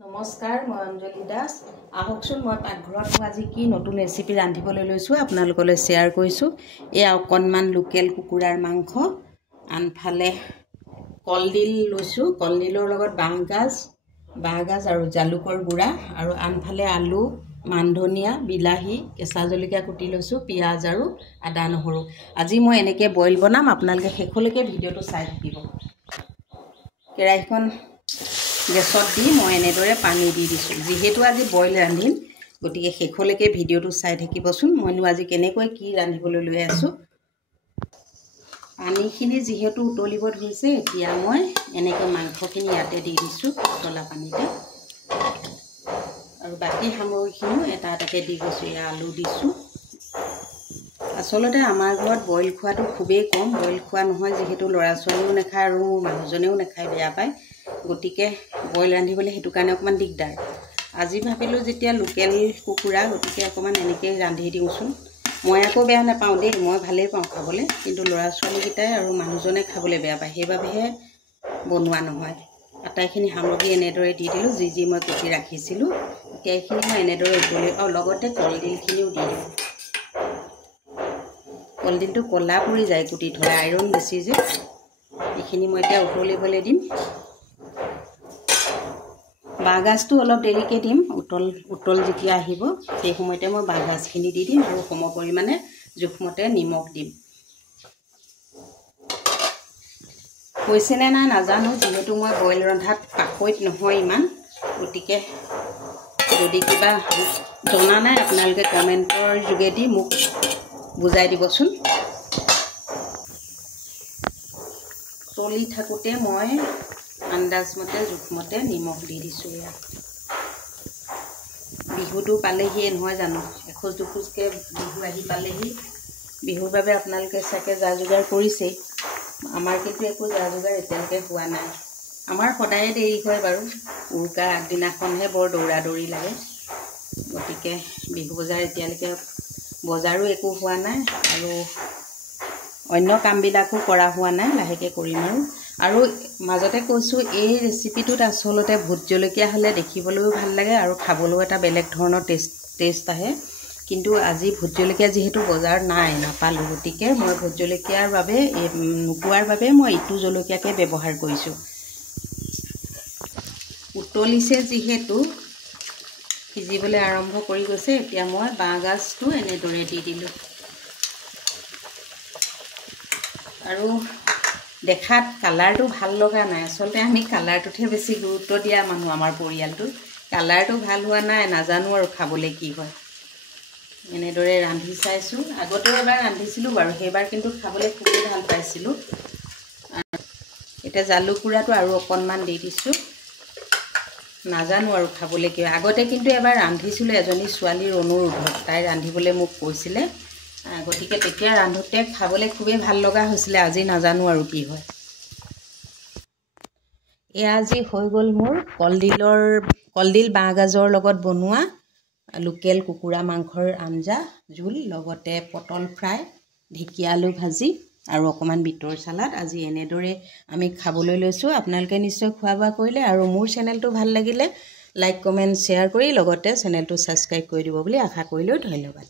নমস্কাৰ, মই অঞ্জলি দাস। আহকচোন মই পাকঘৰত আজি কি নতুন ৰেচিপি ৰান্ধিবলৈ লৈছোঁ আপোনালোকলৈ শ্বেয়াৰ কৰিছোঁ। এয়া অকণমান লোকেল কুকুৰাৰ মাংস, আনফালে কলডিল লৈছোঁ, কলডিলৰ লগত বাঁহগাজ আৰু জালুকৰ গুড়া, আৰু আনফালে আলু, মানধনিয়া, বিলাহী, কেঁচা জলকীয়া কুটি লৈছোঁ, পিঁয়াজ আৰু আদা নহৰু। আজি মই এনেকৈ বইল বনাম, আপোনালোকে শেষলৈকে ভিডিঅ'টো চাই থাকিব। কেৰাহীখন গেছত দি মই এনেদৰে পানী দি দিছোঁ। যিহেতু আজি বইল ৰান্ধিম, গতিকে শেষলৈকে ভিডিঅ'টো চাই থাকিবচোন। মইনো আজি কেনেকৈ কি ৰান্ধিবলৈ লৈ আছোঁ। পানীখিনি যিহেতু উতলিব ধৰিছে, এতিয়া মই এনেকৈ মাংসখিনি ইয়াতে দি দিছোঁ উতলা পানীতে, আৰু বাকী সামগ্ৰীখিনিও এটা এটাকৈ দি গৈছোঁ। এয়া আলু দিছোঁ। আচলতে আমাৰ ঘৰত বইল খোৱাটো খুবেই কম, বইল খোৱা নহয়, যিহেতু ল'ৰা ছোৱালীও নাখায় আৰু মোৰ মানুহজনেও নাখায়, বেয়া পায়। গতিকে বইল ৰান্ধিবলৈ সেইটো কাৰণে অকণমান দিগদাৰ। আজি ভাবিলোঁ যেতিয়া লোকেল কুকুৰা, গতিকে অকণমান এনেকৈ ৰান্ধি দিওঁচোন। মই আকৌ বেয়া নাপাওঁ দেই, মই ভালেই পাওঁ খাবলৈ, কিন্তু ল'ৰা ছোৱালীকেইটাই আৰু মানুহজনে খাবলৈ বেয়া পায়, সেইবাবেহে বনোৱা নহয়। আটাইখিনি সামগ্ৰী এনেদৰে দি দিলোঁ, যি মই কুটি ৰাখিছিলোঁ। এতিয়া এইখিনি মই এনেদৰে উতলি, লগতে কলডিলখিনিও দি দিওঁ। কলডিলটো ক'লা পৰি যায় কুটি থ'লে, আইৰণ বেছি যে। এইখিনি মই এতিয়া উতলিবলৈ দিম। বাঁহগাজটো অলপ দেৰিকৈ দিম, উতল যেতিয়া আহিব সেই সময়তে মই বাঁহগাজখিনি দি দিম, আৰু সম পৰিমাণে জোখমতে নিমখ দিম। হৈছেনে নাই নাজানো, যিহেতু মই বইল ৰন্ধাত পাকৈত নহয় ইমান, গতিকে যদি কিবা জনা নাই আপোনালোকে কমেণ্টৰ যোগেদি মোক বুজাই দিবচোন। উতলি থাকোঁতে মই আন্দাজমতে জোখমতে নিমখ দি দিছোঁ। ইয়াত বিহুটো পালেহিয়ে নহয় জানো, এখোজ দুখোজকৈ বিহু আহি পালেহি। বিহুৰ বাবে আপোনালোকে চাগে যা যোগাৰ কৰিছেই। আমাৰ কিন্তু একো যা যোগাৰ এতিয়ালৈকে হোৱা নাই। আমাৰ সদায়ে দেৰি হয় বাৰু, উৰুকাৰ আগদিনাখনহে বৰ দৌৰা দৌৰি লাগে। গতিকে বিহু বজাৰ এতিয়ালৈকে বজাৰো একো হোৱা নাই, আৰু অন্য কামবিলাকো কৰা হোৱা নাই, লাহেকৈ কৰিম। আৰু মাজতে কৈছোঁ, এই ৰেচিপিটোত আচলতে ভোট জলকীয়া হ'লে দেখিবলৈও ভাল লাগে আৰু খাবলৈও এটা বেলেগ ধৰণৰ টেষ্ট আহে। কিন্তু আজি ভোট জলকীয়া যিহেতু বজাৰত নাপালোঁ, গতিকে মই ভোট জলকীয়াৰ বাবে নোপোৱাৰ বাবে মই ইটো জলকীয়াকে ব্যৱহাৰ কৰিছোঁ। উতলিছে যিহেতু, সিজিবলৈ আৰম্ভ কৰি গৈছে, এতিয়া মই বাঁহগাজটো এনেদৰে দি দিলোঁ। আৰু দেখাত কালাৰটো ভাল লগা নাই, আচলতে আমি কালাৰটোতহে বেছি গুৰুত্ব দিয়া মানুহ আমাৰ পৰিয়ালটোত। কালাৰটো ভাল হোৱা নাই, নাজানো আৰু খাবলৈ কি হয়। এনেদৰে ৰান্ধি চাইছোঁ, আগতেও এবাৰ ৰান্ধিছিলোঁ বাৰু, সেইবাৰ কিন্তু খাবলৈ খুবেই ভাল পাইছিলোঁ। এতিয়া জালুক গুড়াটো আৰু অকণমান দি দিছোঁ। নাজানো আৰু খাবলৈ কি হয়। আগতে কিন্তু এবাৰ ৰান্ধিছিলোঁ এজনী ছোৱালীৰ অনুৰোধত, তাই ৰান্ধিবলৈ মোক কৈছিলে, গতিকে তেতিয়া ৰান্ধোতে খাবলৈ খুবেই ভাল লগা হৈছিলে। আজি নাজানো আৰু কি হয়। এয়া আজি হৈ গ'ল মোৰ কলডিল বাঁহগাজৰ লগত বনোৱা লোকেল কুকুৰা মাংসৰ আঞ্জা জোল, লগতে পটল ফ্ৰাই, ঢেকীয়া আলু ভাজি আৰু অকণমান বিটৰ চালাড। আজি এনেদৰে আমি খাবলৈ লৈছোঁ। আপোনালোকে নিশ্চয় খোৱা বোৱা কৰিলে, আৰু মোৰ চেনেলটো ভাল লাগিলে লাইক কমেণ্ট শ্বেয়াৰ কৰি লগতে চেনেলটো ছাবস্ক্ৰাইব কৰি দিব বুলি আশা কৰিলোঁ। ধন্যবাদ।